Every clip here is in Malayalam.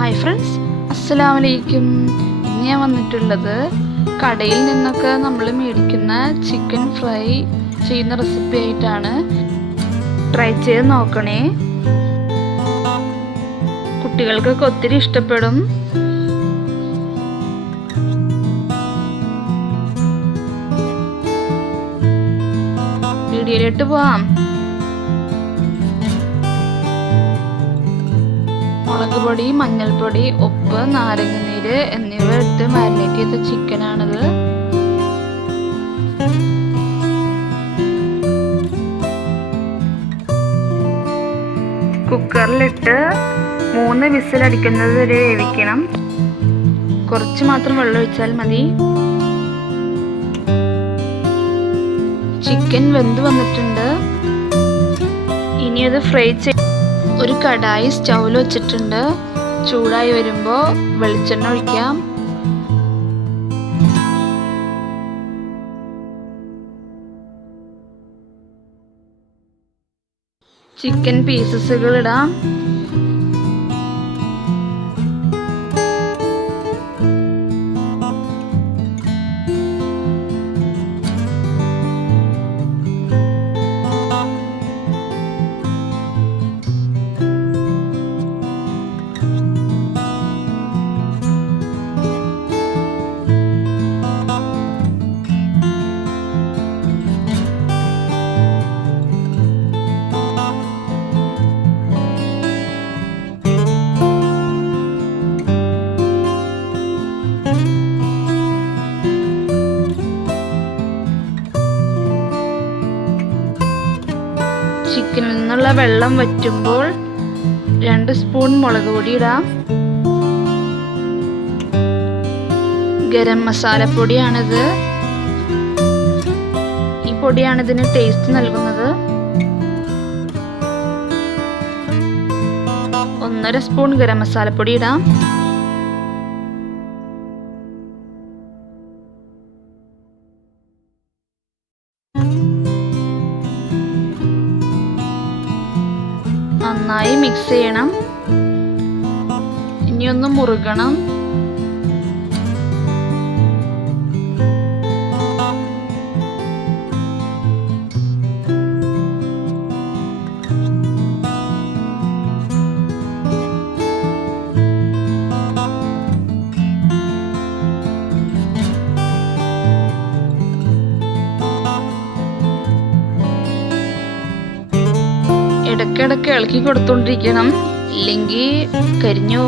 ഹായ് ഫ്രണ്ട്സ്, അസ്സലാമലൈക്കും. ഇന്ന് ഞാൻ വന്നിട്ടുള്ളത് കടയിൽ നിന്നൊക്കെ നമ്മൾ മേടിക്കുന്ന ചിക്കൻ ഫ്രൈ ചെയ്യുന്ന റെസിപ്പി ആയിട്ടാണ്. ട്രൈ ചെയ്ത് നോക്കണേ, കുട്ടികൾക്കൊക്കെ ഒത്തിരി ഇഷ്ടപ്പെടും. വീഡിയോയിലോട്ട് പോവാം. മുളക് പൊടി, മഞ്ഞൾപ്പൊടി, ഉപ്പ്, നാരങ്ങനീര് എന്നിവ ഇട്ട് മാരിനേറ്റ് ചെയ്ത ചിക്കനാണിത്. കുക്കറിലിട്ട് 3 വിസിലടിക്കുന്നത് വരെ വേവിക്കണം. കുറച്ച് മാത്രം വെള്ളം ഒഴിച്ചാൽ മതി. ചിക്കൻ വെന്ത് വന്നിട്ടുണ്ട്. ഇനി അത് ഫ്രൈ ഒരു കടായി സ്റ്റൗവിൽ വെച്ചിട്ടുണ്ട്. ചൂടായി വരുമ്പോൾ വെളിച്ചെണ്ണ ഒഴിക്കാം. ചിക്കൻ പീസസുകൾ ഇടാം. ചിക്കനിൽ നിന്നുള്ള വെള്ളം വറ്റുമ്പോൾ 2 സ്പൂൺ മുളക് പൊടി ഇടാം. ഗരം മസാലപ്പൊടിയാണിത്. ഈ പൊടിയാണ് ഇതിന് ടേസ്റ്റ് നൽകുന്നത്. 1.5 സ്പൂൺ ഗരം മസാലപ്പൊടി ഇടാം. നന്നായി മിക്സ് ചെയ്യണം. ഇനി ഒന്ന് മുറുകണം. ഇടയ്ക്കിടയ്ക്ക് ഇളക്കി കൊടുത്തോണ്ടിരിക്കണം, ഇല്ലെങ്കിൽ കരിഞ്ഞു.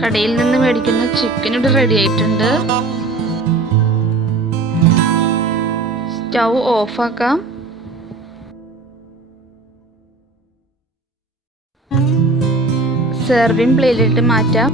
കടയിൽ നിന്ന് മേടിക്കുന്ന ചിക്കൻ ഇവിടെ റെഡി ആയിട്ടുണ്ട്. സ്റ്റൗ ഓഫാക്കാം. സെർവിങ് പ്ലേറ്റിലിട്ട് മാറ്റാം.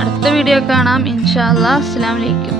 അടുത്ത വീഡിയോ കാണാം ഇൻഷാ അല്ലാഹ്. അസ്സലാമു അലൈക്കും.